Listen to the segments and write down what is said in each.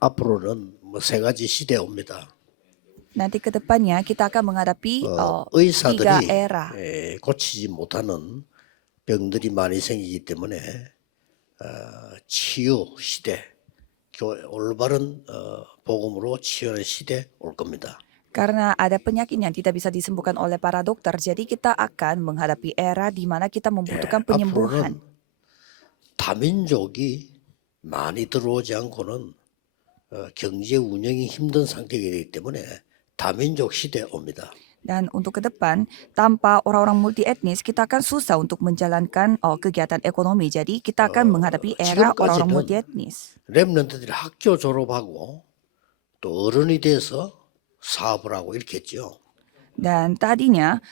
앞으로는 뭐 세 가지 시대 옵니다. Nanti ke depannya kita akan menghadapi tiga 의사들이 era. 고치지 못하는 병들이 많이 생기기 때문에 치유 시대, 올바른 복음으로 치유하는 시대 올 겁니다. Karena ada penyakit yang tidak bisa disembuhkan oleh para dokter, jadi kita akan menghadapi era di mana kita membutuhkan penyembuhan. 앞으로는 다민족이 많이 들어오지 않고는 경제 운영이 힘든 상태가 되기 때문에 다민족 시대 옵니다. Dan untuk ke depan, tanpa orang-orang multi etnis, kita akan susah untuk menjalankan kegiatan ekonomi. Jadi kita akan menghadapi era orang-orang multi etnis. 렘넌트들이 학교 졸업하고 또 어른이 돼서 사업을 하고 이렇게 했죠. Dan tadinya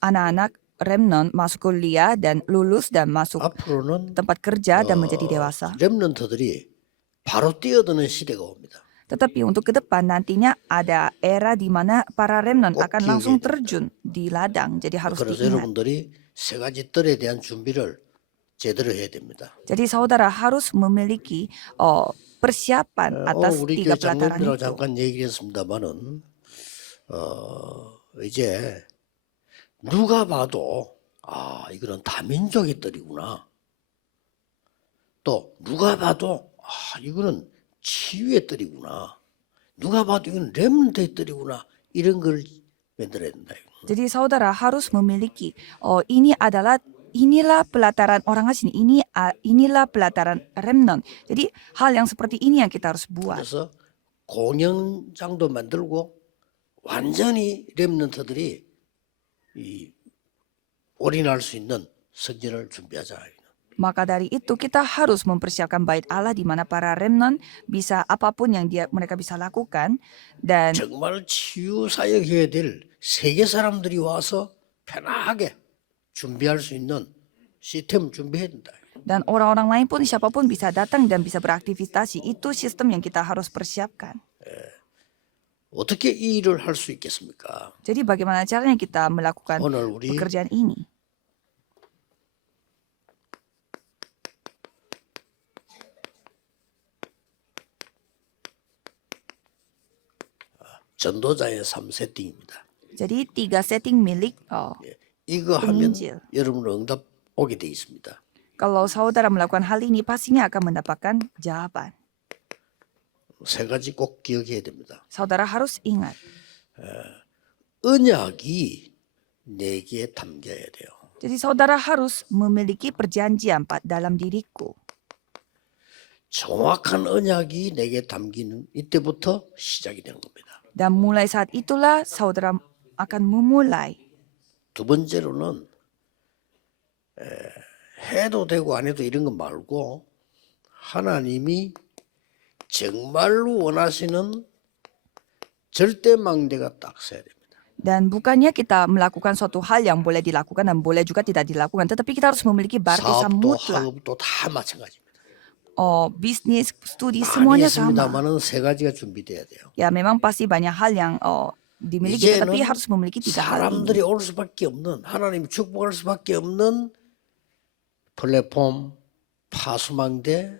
anak-anak remnant masuk kuliah dan lulus dan masuk 앞으로는 tempat kerja dan menjadi dewasa. 렘넌트들이 바로 뛰어드는 시대가 옵니다. Tetapi untuk ke depan nantinya ada era di mana para remnant akan langsung terjun di ladang. Jadi harus 그래서 diingat. 여러분들이 세 가지 뜰에 대한 준비를 제대로 해야 됩니다. Jadi saudara harus memiliki persiapan atas 우리 tiga 교회 pelataran 장로님이랑 itu. 잠깐 얘기했습니다만은 이제 누가 봐도 이거는 다민족의 뜰이구나. 또 누가 봐도 이거는 치유의 뜰이구나. 누가 봐도 이건 렘넌트의 뜰이구나. 이런 걸 만들어야 된다. Jadi saudara harus memiliki inilah pelataran orang asing, inilah pelataran remnant. Jadi hal yang seperti ini yang kita harus buat. 그래서 공연장도 만들고 완전히 렘넌트들이 올인할 수 있는 성전을 준비하자. Maka dari itu kita harus mempersiapkan bait Allah di mana para remnant bisa apapun yang mereka bisa lakukan dan 정말 치유 사역해야 될 세계 사람들이 와서 편하게 준비할 수 있는 시스템 준비해야 된다. dan orang-orang lain pun siapapun bisa datang dan bisa beraktivitas. Itu sistem yang kita harus persiapkan. 어떻게 이 일을 할 수 있겠습니까? Jadi bagaimana caranya kita melakukan 오늘 우리 pekerjaan ini? 전도자의 3세팅입니다. Jadi 3 setting milik 이거 하면 penginjil. 여러분 응답 오게 돼 있습니다. Kalau saudara melakukan hal ini pastinya akan mendapatkan jawaban. 세 가지 꼭 기억해야 됩니다. Saudara harus ingat. 언약이 내게 담겨야 돼요. Jadi saudara harus memiliki perjanjian dalam diriku. 정확한 언약이 내게 담기는 이때부터 시작이 된 겁니다. Dan mulai saat itulah saudara akan memulai. 두 번째로는 해도 되고 안 해도 이런 거 말고 하나님이 정말로 원하시는 절대망대가 딱 서야 됩니다. Dan bukannya kita melakukan suatu hal yang boleh dilakukan dan boleh juga tidak dilakukan. Tetapi kita harus memiliki barisan 사업도 mutlak. 학업도 다 마찬가지입니다. Bisnis, studi, 많이 semuanya sama. 있습니다만은 세 가지가 준비돼야 돼요. Ya memang pasti banyak hal yang dimiliki. Tetapi 이제는 harus memiliki 3 hal ini. 사람들이 올 수밖에 없는 하나님이 축복할 수밖에 없는 플랫폼, 파수망대,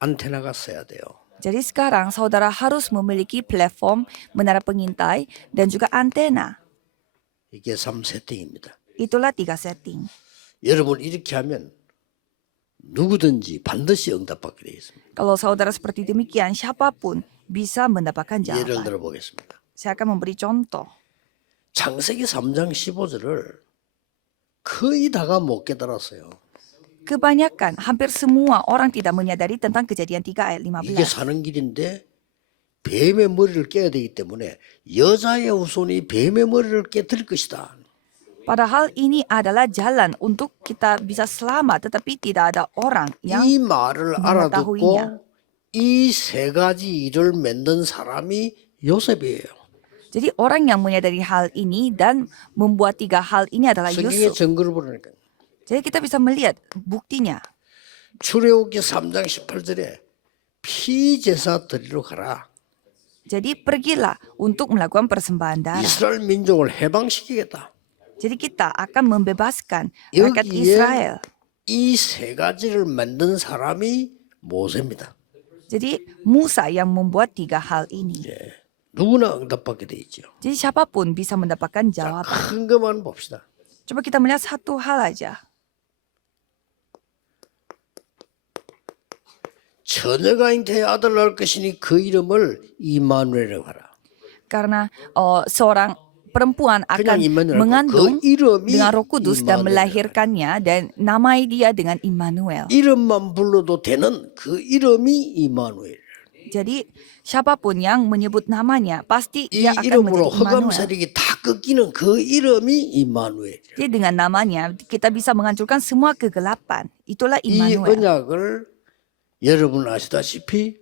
안테나가 써야 돼요. Jadi sekarang saudara harus memiliki platform, menara pengintai, dan juga antena. 이게 3세팅입니다. Itulah 3 setting. 여러분 이렇게 하면 누구든지 반드시 응답받게 되어 있습니다. Kalau saudara seperti demikian, siapapun bisa mendapatkan 예를 jawaban. 들어 보겠습니다. Saya akan memberi contoh. 창세기 3장 15절을 거의 다가 못 깨달았어요. Kebanyakan, hampir semua orang tidak menyadari tentang kejadian 3 ayat 이게 15. 사는 길인데 뱀의 머리를 깨야 되기 때문에 여자의 후손이 뱀의 머리를 깨뜨릴 것이다. Padahal ini adalah jalan untuk kita bisa selamat, tetapi tidak ada orang yang 이 말을 mengetahuinya. 알아듣고 이 세 가지 일을 만든 사람이 요셉이에요. Jadi orang yang menyadari hal ini dan membuat 3 hal ini adalah 성경의 Yusuf. 증거를 보니까 Jadi kita bisa melihat buktinya. 출애굽기 3장 18절에 피제사 드리러 가라. Jadi pergilah untuk melakukan persembahan darah. 이스라엘 민족을 해방시키겠다. Jadi kita akan membebaskan rakyat Israel. 이 세 가지를 만든 사람이 모세입니다. Jadi Musa yang membuat 3 hal ini. 누구나 응답받게 돼 있죠. Jadi siapapun bisa mendapatkan 자, jawaban. 큰 것만 봅시다. Coba kita melihat satu hal aja. 처녀가 잉태의 아들 낳을 것이니 그 이름을 이마누엘이라고 하라. Karena seorang perempuan akan 그냥 이마누엘 mengandung 그 이름이 dengan Roh Kudus dan 이마누엘. melahirkannya dan namai dia dengan Immanuel. 이름만 불러도 되는 그 이름이 이마누엘. Jadi siapapun yang menyebut namanya pasti 이 dia akan 이름으로 menjadi 흑암 Immanuel. 세력이 다 꺾이는 그 이름이 이마누엘. Jadi dengan namanya kita bisa menghancurkan semua kegelapan. Itulah 이 Immanuel. 언약을 여러분 아시다시피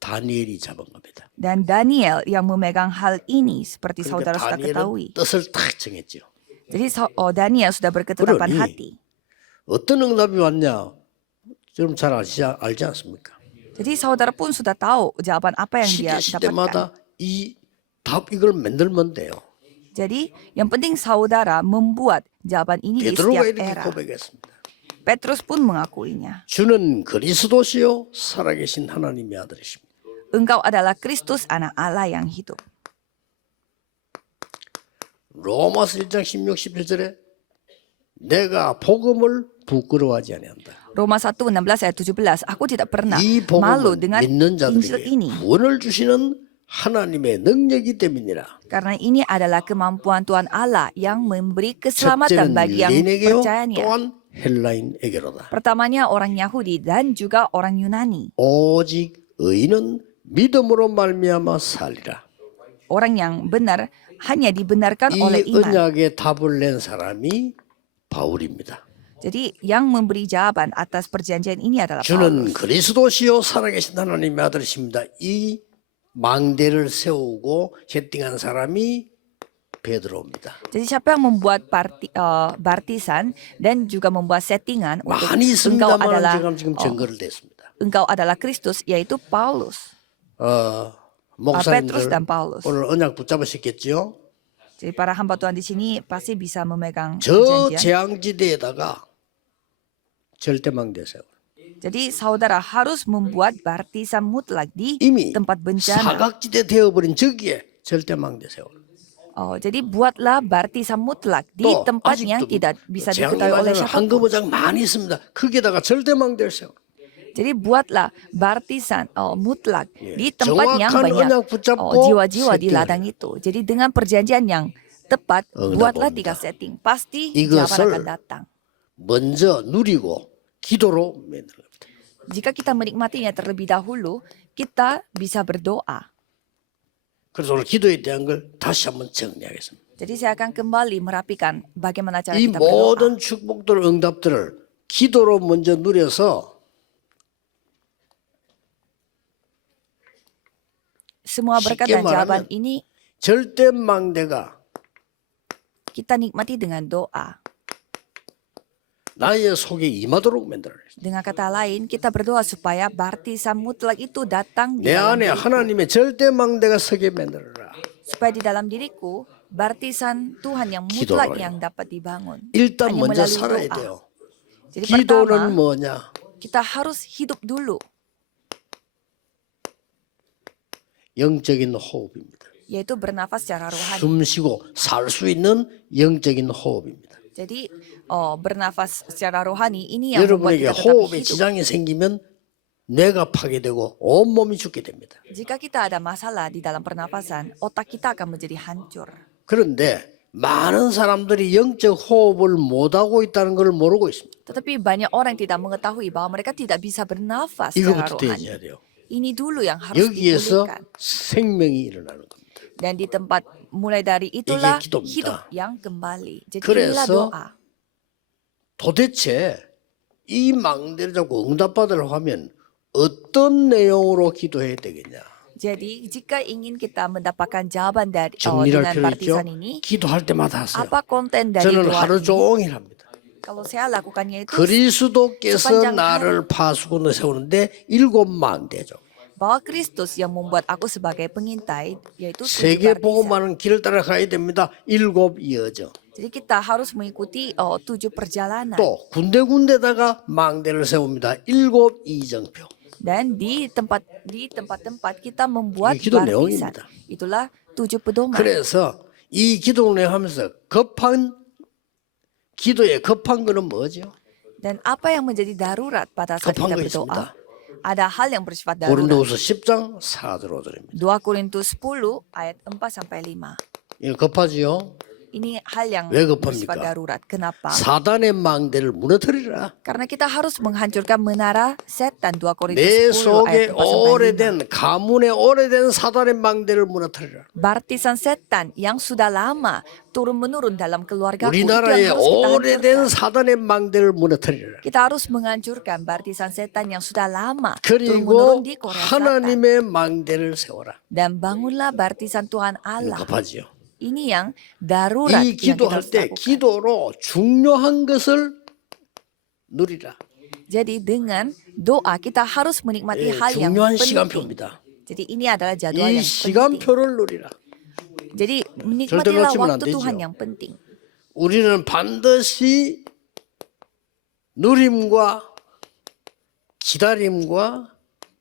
다니엘이 잡은 겁니다. Dan Daniel yang memegang hal ini seperti 그러니까 saudara sudah ketahui. 다니엘은 뜻을 딱 정했죠. Jadi Daniel sudah berketetapan 그러니 hati. 어떤 응답이 왔냐? 여러분 잘 알지 않습니까? Jadi saudara pun sudah tahu jawaban apa yang dia 시대 dapatkan. 시대마다 이걸 만들면 돼요. Jadi yang penting saudara membuat jawaban ini di 베드로가 setiap 이렇게 era. 고백했습니다. Petrus pun mengakuinya. 주는 그리스도시요 살아계신 하나님의 아들이십니다. Engkau adalah Kristus anak Allah yang hidup. 로마서 1장 16, 17절에 내가 복음을 부끄러워하지 아니한다. Roma 1, 16 ayat 17. Aku tidak pernah 이 malu 복음은 dengan 믿는 Injil 자들에게 ini. 구원을 주시는 하나님의 능력이 때문이라. Karena ini adalah kemampuan Tuhan Allah yang memberi keselamatan 첫째는 bagi yang 유대인에게요 percayanya. 또한 헬라인에게로다. Pertamanya orang Yahudi dan juga orang Yunani. 오직 의인은 믿음으로 말미암아 살리라. Orang yang benar hanya dibenarkan oleh 이 iman. 언약에 답을 낸 사람이 바울입니다. Jadi yang memberi jawaban atas perjanjian ini adalah 주는 Paulus. 그리스도시요 살아계신 하나님의 아들이십니다. 이 망대를 세우고 세팅한 사람이 베드로입니다. Jadi siapa yang membuat baptisan dan juga membuat settingan untuk 많이 engkau 있습니다만 adalah 지금 증거를 냈습니다. engkau adalah Kristus yaitu Paulus. 목사님들 Petrus dan Paulus. 오늘 언약 붙잡으셨겠죠? Jadi para hamba Tuhan di sini pasti bisa memegang 저 perjanjian. 재앙지대에다가 절대망대 세워. Jadi saudara harus membuat baptisan mutlak di 이미 tempat bencana. 사각지대 되어버린 저기에 절대망대 세워. Jadi buatlah baptisan mutlak di 또 tempat yang 아직도 tidak bisa 재앙이 diketahui oleh 가면 siapapun. 황금어장 많이 있습니다. 거기에다가 절대망대를 세워. Jadi buatlah baptisan mutlak di tempat yang 정확한 banyak 언약 붙잡고 jiwa-jiwa di setting. ladang itu. Jadi dengan perjanjian yang tepat, buatlah 3 setting. Pasti jawaban 이것을 akan datang. 먼저 누리고 기도로 만드는 겁니다. Jika kita menikmatinya terlebih dahulu, kita bisa berdoa. 그래서 오늘 기도에 대한 걸 다시 한번 정리하겠습니다. Jadi saya akan kembali merapikan bagaimana cara 이 kita berdoa. 모든 축복들, 응답들을 기도로 먼저 누려서 Semua berkat 쉽게 dan jawaban 말하면 ini 절대망대가 kita nikmati dengan doa. 나의 속에 임하도록 만들어라. Dengan kata lain, kita berdoa supaya baptisan mutlak itu datang di 내 dalam 안에 diriku. 하나님의 절대망대가 서게 만들어라. Supaya di dalam diriku, baptisan Tuhan yang mutlak 기도로요. yang dapat dibangun. 일단 Hanya 먼저 melalui 살아야 doa. 돼요. Jadi 기도는 pertama, 뭐냐? kita harus hidup dulu, 영적인 호흡입니다. yaitu bernafas secara rohani. 숨 쉬고 살 수 있는 영적인 호흡입니다. Jadi bernafas secara rohani ini yang membuat 여러분에게 kita tetap 호흡에 hidup. 지장이 생기면 뇌가 파괴되고 온몸이 죽게 됩니다. Jika kita ada masalah di dalam pernafasan, otak kita akan menjadi hancur. 그런데 많은 사람들이 영적 호흡을 못하고 있다는 걸 모르고 있습니다. Tetapi banyak orang tidak mengetahui bahwa mereka tidak bisa bernafas secara 이거부터 rohani. 해야 돼요. Ini dulu yang harus 여기에서 dipulihkan. 생명이 일어나는 겁니다. Dan di tempat mulai dari itulah 이게 기도입니다. hidup yang kembali. Jadi 그래서 inilah doa. 도대체 이 망대를 잡고 응답받으려고 하면 어떤 내용으로 기도해야 되겠냐? Jadi jika ingin kita mendapatkan jawaban dari 정리할 dengan 필요 있죠. baptisan ini, 기도할 때마다 하세요. apa konten dari 저는 doa 하루 ini? 종일 합니다. Kalau saya lakukannya itu 그리스도께서 sepanjang 나를 파수고 세우는데 7망대죠. bahwa Kristus yang membuat aku sebagai pengintai, yaitu 7 세계 baptisan. 복음하는 길을 따라가야 됩니다. 7 여정. Jadi kita harus mengikuti 7 perjalanan. 또 군데군데다가 망대를 세웁니다. 7 이정표. Dan di tempat-tempat kita membuat 이게 기도 barisan. 내용입니다. Itulah 7 pedoman. 그래서 이 기도를 하면서 기도에 급한 거는 뭐죠? Dan apa yang menjadi darurat pada saat 급한 kita 거 berdoa? 있습니다. Ada hal yang bersifat darurat. 고린도후서 10장 4절 5절입니다. 2 Korintus 10 ayat 4 sampai 5. 이거 급하지요? Ini hal yang 왜 급합니까? bersifat darurat. Kenapa? 사단의 망대를 무너뜨리라. Karena kita harus menghancurkan menara setan 2 Korintus 내 10 속에 ayat 4 sampai 5. 오래된 가문의 오래된 사단의 망대를 무너뜨리라. Baptisan setan yang sudah lama turun-menurun dalam keluarga 우리나라의 오래된 사단의 망대를 무너뜨리라. Kita harus menghancurkan baptisan setan yang sudah lama 그리고 turun-menurun di Korea Selatan. 하나님의 망대를 세워라. Dan bangunlah baptisan Tuhan Allah. 급하지요. Ini yang darurat 이 yang kita 기도할 harus 때 lakukan. 기도로 중요한 것을 누리라. Jadi dengan doa kita harus menikmati 예, hal yang 중요한 penting. 시간표입니다. Jadi ini adalah jadwal 이 yang penting. 시간표를 누리라. Jadi 절대 menikmatilah 놓치면 안 waktu 되죠. Tuhan yang penting. 우리는 반드시 누림과 기다림과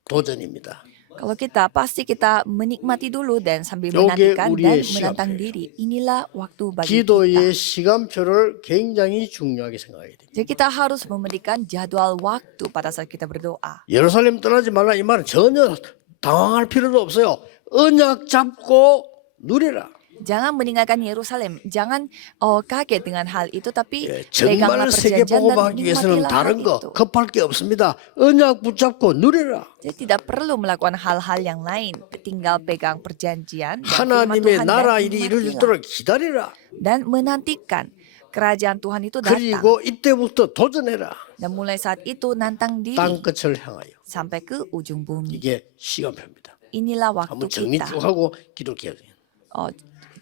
도전입니다. Kalau pasti kita menikmati dulu dan sambil 요게 menantikan dan 우리의 menantang 시간표예요. diri. Inilah waktu bagi kita. 기도의 시간표를 굉장히 중요하게 생각해야 됩니다. Jadi kita harus memberikan jadwal waktu pada saat kita berdoa. 예루살렘 떠나지 말라 이 말은 전혀 당황할 필요도 없어요. 언약 잡고 누리라. Jangan meninggalkan Yerusalem. Jangan kaget dengan hal itu, tapi 예, peganglah 정말 세계 perjanjian dan 복음하기 위해서는 nikmatilah hal 다른 거 itu. 급할 게 없습니다. 언약 붙잡고 누리라. Jadi tidak perlu melakukan hal-hal yang lain. Tinggal pegang perjanjian dan firman 하나님의 Tuhan dan 나라 일이 이루어질 nikmatilah. 도록 기다리라. Dan menantikan kerajaan Tuhan itu datang. 그리고 이때부터 도전해라. Dan mulai saat itu nantang diri 땅 끝을 향하여. sampai ke ujung bumi. 이게 시간표입니다. Inilah waktu 한번 정리 kita. 쭉 하고 기도해야 돼요.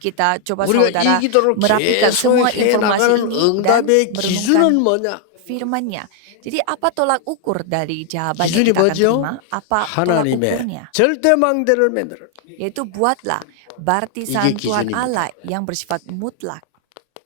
Kita coba 우리가 saudara 이 기도를 merapikan semua 계속 해 informasi 나가는 ini dan 응답의 기준은 merenungkan 뭐냐? firman-Nya. Jadi apa tolak ukur dari jawaban yang 기준이 kita akan 뭐죠? terima? Apa tolak ukurnya? 하나님의 절대망대를 만들어. Yaitu buatlah baptisan 이게 Tuhan 기준입니다. Allah yang bersifat mutlak.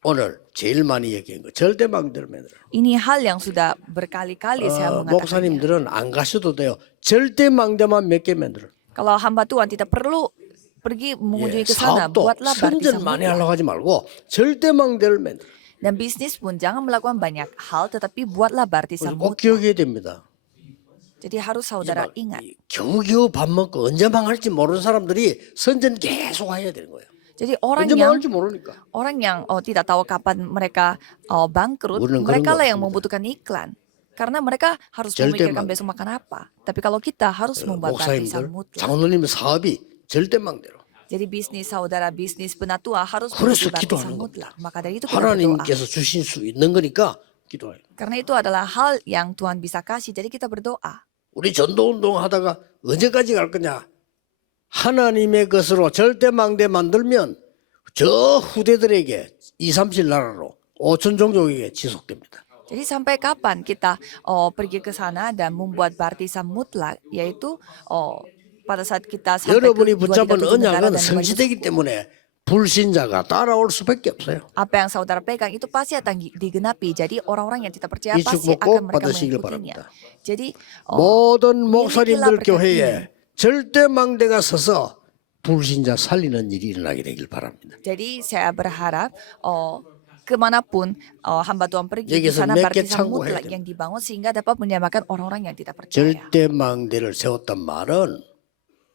오늘 제일 많이 얘기한 거 절대망대를 만들어. Ini hal yang sudah berkali-kali saya mengatakannya. 목사님들은 안 가셔도 돼요. 절대망대만 몇 개 만들어. Kalau hamba Tuhan tidak perlu pergi mengunjungi ke sana, 사업도 buatlah baptisan 선전 많이 mutlak. 하려고 하지 말고 절대망대를 만들어. Dan bisnis pun jangan melakukan banyak hal, tetapi buatlah baptisan 꼭 mutlak. 기억해야 됩니다. Jadi harus saudara ingat. 겨우겨우 밥 먹고 언제 망할지 모르는 사람들이 선전 계속 해야 되는 거예요. Jadi 언제 망할지 모르니까. orang yang tidak tahu kapan mereka bangkrut, 우리는 그런 mereka 거 lah yang 없습니다. membutuhkan iklan. Karena mereka harus 절대 memikirkan 망- besok makan apa. Tapi kalau kita harus membuat baptisan 목사님들, mutlak. 장로님 사업이 절대망대로. Jadi bisnis saudara, bisnis penatua harus 그래서 menjadi baptisan 기도하는 mutlak. 겁니다. Maka dari itu kita berdoa. 하나님께서 주신 수 있는 거니까 기도해요. Karena itu adalah hal yang Tuhan bisa kasih. Jadi kita berdoa. 우리 전도운동 하다가 언제까지 갈 거냐? 하나님의 것으로 절대망대 만들면 저 후대들에게 2, 3실 나라로 5천 종족에게 지속됩니다. Jadi sampai kapan kita pergi ke sana dan membuat baptisan mutlak, yaitu pada saat kita sampai 여러분이 ke 붙잡은 237 negara 언약은 dan 성취되기 때문에 불신자가 따라올 수밖에 없어요. apa yang saudara pegang itu pasti akan digenapi. Jadi orang-orang yang tidak percaya 이 pasti 축복 꼭 akan mereka 받으시길 mengikutinya. 바랍니다. Jadi 모든 목사님들 berkat 교회에 ini. 절대망대가 서서 불신자 살리는 일이 일어나게 되길 바랍니다. Jadi saya berharap kemanapun hamba Tuhan pergi di 여기서 sana 몇 개 baptisan 참고해야 mutlak yang dibangun sehingga dapat menyelamatkan orang-orang yang tidak percaya. 절대망대를 세웠단 말은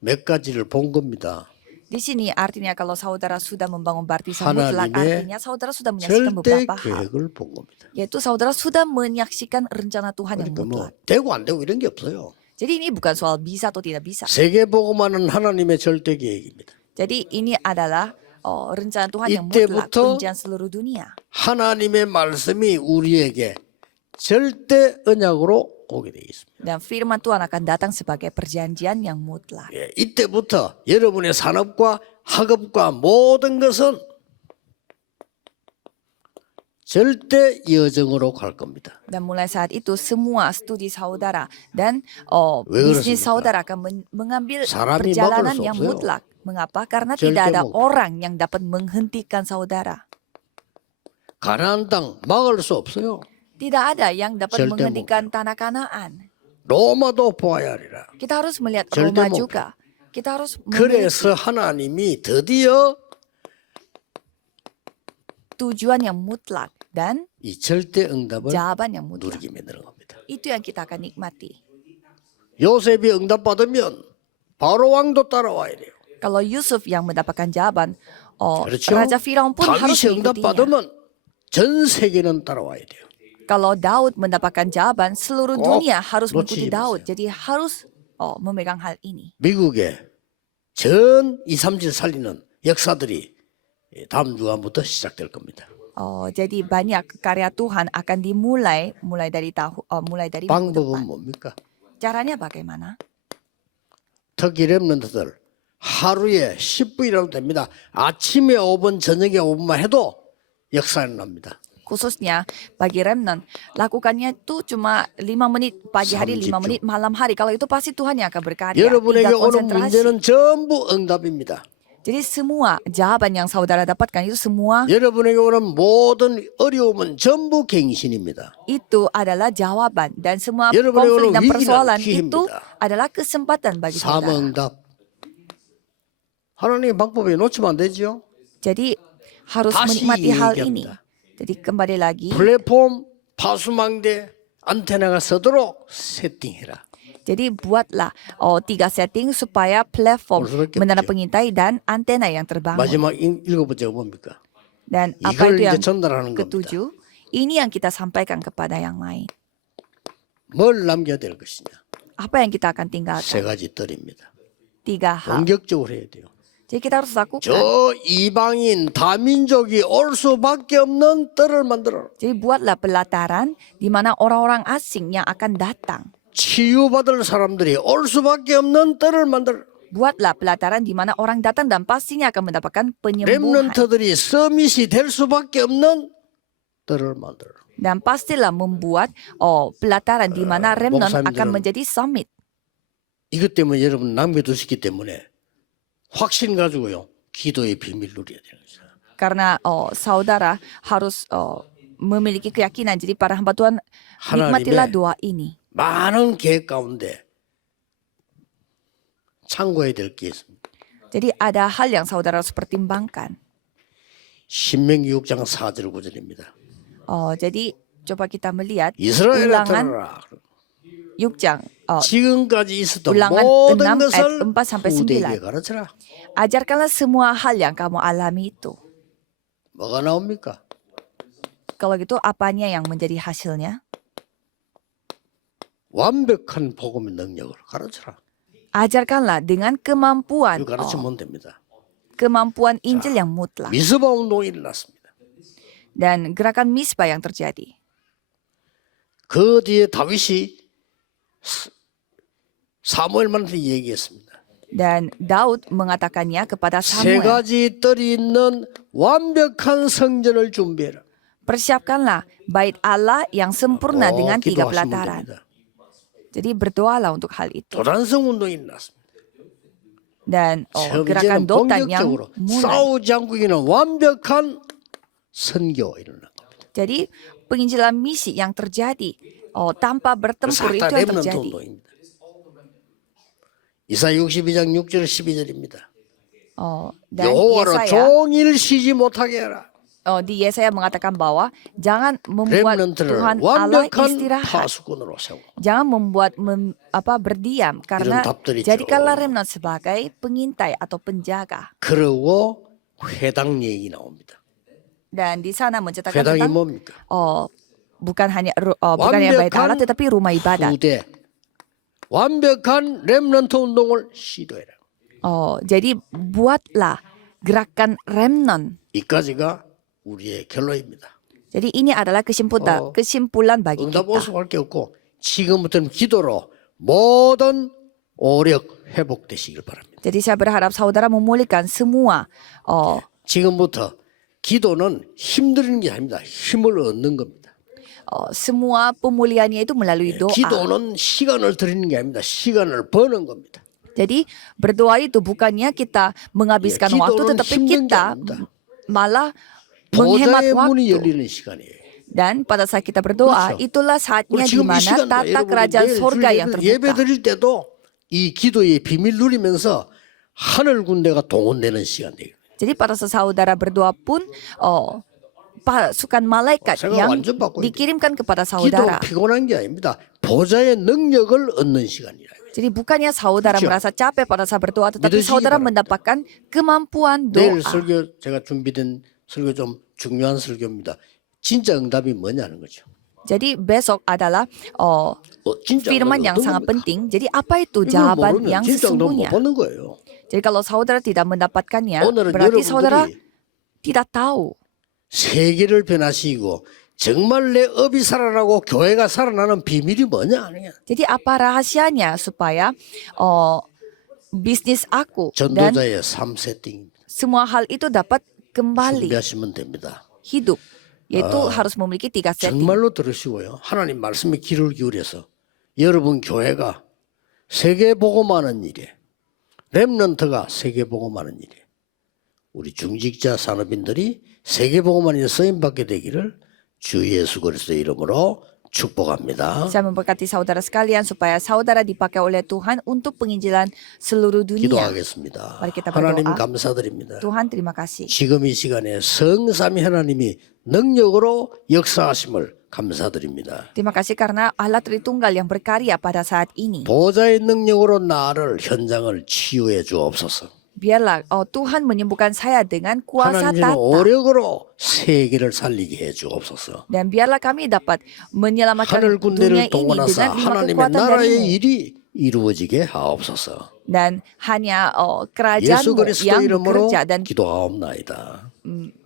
몇 가지를 본 겁니다. Di sini artinya kalau saudara sudah membangun baptisan mutlak, 하나님의 artinya saudara sudah menyaksikan 절대 beberapa hal. 계획을 본 겁니다. Yaitu saudara sudah menyaksikan rencana Tuhan yang 그러니까 뭐 mutlak. 되고 안 되고 이런 게 없어요. Jadi ini bukan soal bisa atau tidak bisa. 세계 복음화는 하나님의 절대 계획입니다. Jadi ini adalah rencana Tuhan yang mutlak, 이때부터 perencanaan seluruh dunia. 하나님의 말씀이 우리에게 절대 언약으로 오게 되겠습니다. Dan firman Tuhan akan datang sebagai perjanjian yang mutlak. 예, 이때부터 여러분의 산업과 학업과 모든 것은 절대 여정으로 갈 겁니다. Dan mulai saat itu semua studi saudara dan 왜 bisnis 그렇습니까? saudara akan mengambil 사람이 perjalanan 막을 수 yang 없어요. mutlak. Mengapa? Karena 절대 tidak ada 못. orang yang dapat menghentikan saudara. 가나안 땅 막을 수 없어요. Tidak ada yang dapat 절대 menghentikan tanah Kanaan. 로마도 보아야 하리라. Kita harus melihat 절대 Roma 못 juga. Kita harus memiliki 그래서 하나님이 드디어 tujuan yang mutlak dan 이 절대 응답을 jawaban yang mutlak. 누리게 만드는 겁니다. Itu yang kita akan nikmati. 요셉이 응답받으면 바로 왕도 따라와야 돼요. Kalau Yusuf yang mendapatkan jawaban, 그렇죠? Raja Firaun pun harus 다윗이 mengikutinya. 응답받으면 전 세계는 따라와야 돼요. Kalau Daud mendapatkan jawaban, seluruh 꼭 dunia harus 놓치지 mengikuti Daud. 마세요. Jadi harus memegang hal ini. 미국의 전 237 살리는 역사들이 다음 주간부터 시작될 겁니다. Jadi banyak karya Tuhan akan dimulai dari minggu 방법은 depan. 뭡니까? Caranya bagaimana? 특히 렘넌트들 하루에 10분이라도 됩니다. 아침에 5분, 저녁에 5분만 해도 역사는 납니다. Khususnya bagi remnant, lakukannya itu cuma 5 menit pagi hari, 5 menit malam hari. Kalau itu pasti Tuhan yang akan berkarya. 여러분에게 Tinggal 오는 konsentrasi. 문제는 전부 응답입니다. Jadi semua jawaban yang saudara dapatkan itu semua 여러분에게 오는 모든 어려움은 전부 갱신입니다. itu adalah jawaban dan semua 여러분의 konflik 오늘 dan 위기는 persoalan 기회입니다. itu adalah kesempatan bagi saudara. 사모응답. 하나님의 방법에 놓치면 안 되죠. Jadi harus 다시 menikmati hal ini. 얘기합니다. Jadi kembali lagi. 플랫폼 파수망대 안테나가 서도록 세팅해라. Jadi buatlah 3 setting supaya platform 어렵겠죠. menara pengintai dan antena yang terbangun. 마지막 7번째가 뭡니까? Dan apa 이걸 itu yang 이제 전달하는 겁니다. ketujuh? Ini yang kita sampaikan kepada yang lain. 뭘 남겨야 될 것이냐? Apa yang kita akan 세 tinggalkan? 가지 뜰입니다. 3 hal. 공격적으로 해야 돼요. Jadi kita harus lakukan. 저 이방인 다민족이 올 수밖에 없는 뜰을 만들어. Jadi buatlah pelataran di mana orang-orang asing yang akan datang. 치유받을 사람들이 올 수밖에 없는 뜰을 만들어. Buatlah pelataran di mana orang datang dan pastinya akan mendapatkan penyembuhan. 렘넌트들이 서밋이 될 수밖에 없는 뜰을 만들어. Dan pastilah membuat pelataran di mana remnant akan 목사님들은 menjadi summit. 이것 때문에 여러분 남겨두시기 때문에 확신 가지고요. 기도의 비밀 누려야 되는 거죠. Karena saudara harus memiliki keyakinan. Jadi para hamba Tuhan nikmatilah 하나님의 doa ini. 많은 계획 가운데 참고해야 될 게 있습니다. Jadi ada hal yang saudara harus pertimbangkan. 신명기 6장 4절 9절입니다. Jadi coba kita melihat 이스라엘아 ulangan 들어라. 6장. 지금까지 있었던 Ulangan 모든 6 것을 ayat 4 sampai 9. 후대에게 가르쳐라. Ajarkanlah semua hal yang kamu alami itu. 뭐가 나옵니까? Kalau gitu apanya yang menjadi hasilnya? 완벽한 복음의 능력을 가르쳐라. Ajarkanlah dengan kemampuan 이거 가르치면 됩니다. kemampuan Injil yang mutlak 미스바 운동이 일어났습니다. dan gerakan misbah yang terjadi. 그 뒤에 다윗이 사무엘한테 얘기했습니다. Dan Daud mengatakannya kepada 세 Samuel, 가지 뜰이 있는 완벽한 성전을 준비해라. persiapkanlah bait Allah yang sempurna dengan 3 기도하시면 pelataran. 됩니다. Jadi berdoalah untuk hal itu. 도단성 운동이 일어났습니다. Dan 이제는 gerakan Dotan yang 본격적으로 mulai. 싸우지 않고 이기는 완벽한 선교 일어난 겁니다. Jadi penginjilan misi yang terjadi tanpa bertempur itu 싹다 yang 렘넌트 terjadi. 운동입니다. 이사야 62장 6절 12절입니다. Dan 여호와로 Yesaya, 종일 쉬지 못하게 해라. di Yesaya mengatakan bahwa jangan membuat 렘넌트를 Tuhan Allah 완벽한 istirahat. 파수꾼으로 세워. Jangan membuat berdiam karena 답들이죠. jadikanlah remnant sebagai pengintai atau penjaga. 그러고 회당 얘기 나옵니다. Dan di sana menceritakan 회당이 tentang 뭡니까? bukan hanya bait Allah 완벽한 tetapi rumah ibadat. 후대, 완벽한 렘넌트 운동을 시도해라. Jadi buatlah gerakan remnant. 이까지가 우리의 결론입니다. Jadi ini adalah kesimpulan bagi 응답 kita. 오수할 게 없고 지금부터는 기도로 모든 오력 회복되시길 바랍니다. Jadi saya berharap saudara memulihkan semua 지금부터 기도는 힘드는 게 아닙니다. 힘을 얻는 겁니다. semua pemulihannya itu melalui doa. 기도는 시간을 드리는 게 아닙니다. 시간을 버는 겁니다. Jadi berdoa itu bukannya kita menghabiskan waktu, 기도는 tetapi 힘든 게 kita 아닙니다. malah menghemat 보좌의 문이 waktu. 열리는 시간이에요. Dan pada saat kita berdoa, 그렇죠. itulah saatnya 우리 di 지금 이 mana 시간도 tata 여러분이 kerajaan 내일 surga yang 예배 terbuka. 드릴 때도 이 기도의 비밀 누리면서 하늘 군대가 동원되는 시간이에요. Jadi pada saat saudara berdoa pun, pasukan malaikat 제가 yang 완전 바꿔야 돼요. dikirimkan kepada 기도는 saudara. 피곤한 게 아닙니다. 보좌의 능력을 얻는 시간이라. Jadi bukannya saudara 그렇죠. merasa capek pada saat berdoa, tetapi 믿으시기 saudara 바랍니다. mendapatkan kemampuan 내일 doa. 설교 제가 준비된 설교 좀 중요한 설교입니다. 진짜 응답이 뭐냐는 거죠. Jadi besok adalah 진짜 firman 응답이 yang 어떤 sangat 겁니까? penting. Jadi apa itu 이걸 jawaban 모르면 yang 진짜 응답 못 sesungguhnya? 받는 거예요. Jadi kalau saudara tidak mendapatkannya, 오늘은 berarti saudara 여러분들이 tidak tahu. 세계를 변화시키고 정말 내 업이 살아나고 교회가 살아나는 비밀이 뭐냐 아니냐. Jadi apa rahasianya supaya bisnis aku dan 전도자의 삶 세팅 semua hal itu dapat kembali 준비하시면 됩니다. hidup, yaitu harus memiliki 3 setting. 정말로 들으시고요. 하나님 말씀에 귀를 기울여서 여러분 교회가 세계 복음하는 일에 렘넌트가 세계 복음하는 일에 우리 중직자 산업인들이 세계 복음하는 일에 쓰임 받게 되기를 주 예수 그리스도의 이름으로 축복합니다. Saya memberkati saudara sekalian supaya saudara dipakai oleh Tuhan untuk penginjilan seluruh dunia. 기도하겠습니다. Mari kita berdoa. 하나님 감사드립니다. Tuhan terima kasih. 지금 이 시간에 성삼위 하나님이 능력으로 역사하심을 감사드립니다. Terima kasih karena Allah Tritunggal yang berkarya pada saat ini. 보좌의 능력으로 나를 현장을 치유해 주옵소서. Biarlah Tuhan menyembuhkan saya dengan kuasa 하나님의 tata. 오력으로 세계를 살리게 해 주옵소서. Dan biarlah kami dapat menyelamatkan 하늘 dunia 군대를 ini 동원하사 dengan 5 하나님의 kekuatan 나라의 darimu. 일이 이루어지게 하옵소서. Dan hanya 예수 kerajaanmu 그리스도 yang 이름으로 bekerja dan 기도하옵나이다.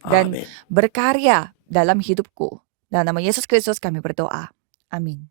dan 아멘. berkarya dalam hidupku. Dalam nama Yesus Kristus kami berdoa. Amin.